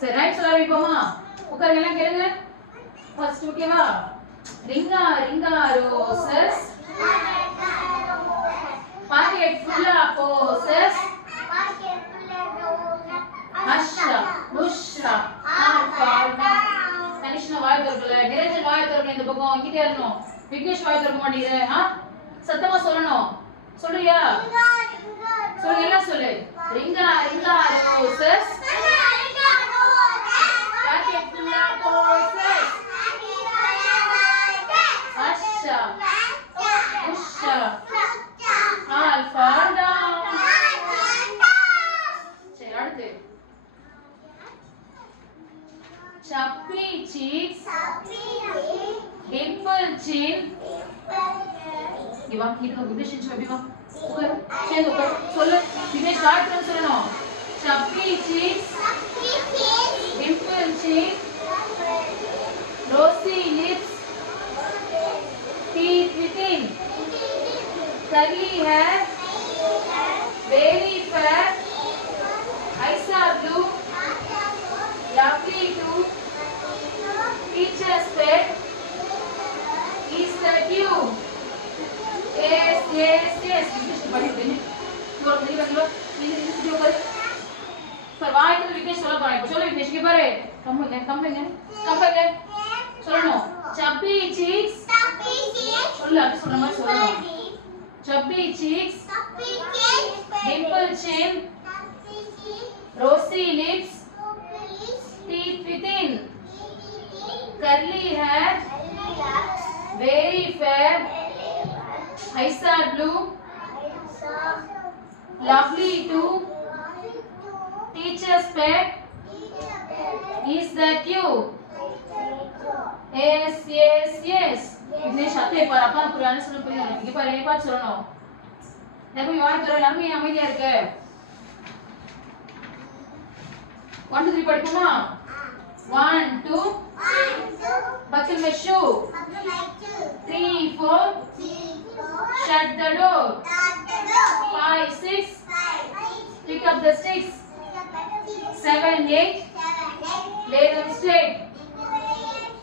சரி ரைட் சொல்ல வைப்போமா? உட்காருங்க எல்லாம் கேளுங்க. ஃபர்ஸ்ட் ஓகேவா? Ring a ring a roses pocket full of roses Ashra Bushra alpha Kanishna வாய் திறக்கல, நிரஞ்சன் வாய் திறக்கல, இந்த பக்கம் இங்கிட்டே இருக்கணும். விக்னேஷ் வாய் திறக்க மாட்டேங்குது. சத்தமா சொல்லணும். சொல்றியா? சொல்லு எல்லாம் சொல்லு. Ring a ring a roses pocket full of roses Ashra Bushra alpha சரி அடுத்து Chubby cheeks, dimple chin. Giva, kita nak Vignesh chin Giva. Ukar, chin ukar. Solla, Vignesh start karo solano. Chubby cheeks, dimple chin, rosy lips, teeth within, curly hair, very fair, eyes are blue, lovely too. Teacher's pet is that you? Yes, yes, yes. Vignesh badi badi. Your badi badi lo. Ini video kar. Perwai to Vignesh sola parai. Chalo Vignesh ke pare. Come again. Chalo no. Chubby cheeks. Solla sola no. Chubby cheeks. Dimple chin. Rosy lips. Teeth within. Curly hair, very fair, eyes are blue, lovely too, teacher's pet, is that you? Yes, yes, yes. Vignesh atte par appa purana sollu puriyala inge par ene part solano देखो यार करो எல்லாரும் அமைதியா இருக்க 1 2 3 படிக்குமா 1 2 buckle my shoe 3 4 shut the door 5 6 pick up the sticks 7 8 lay them straight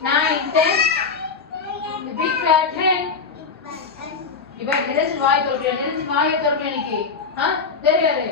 9 10 the big fat hen iba Niranjan வாய் திறக்கல நினைக்கு தெரியாது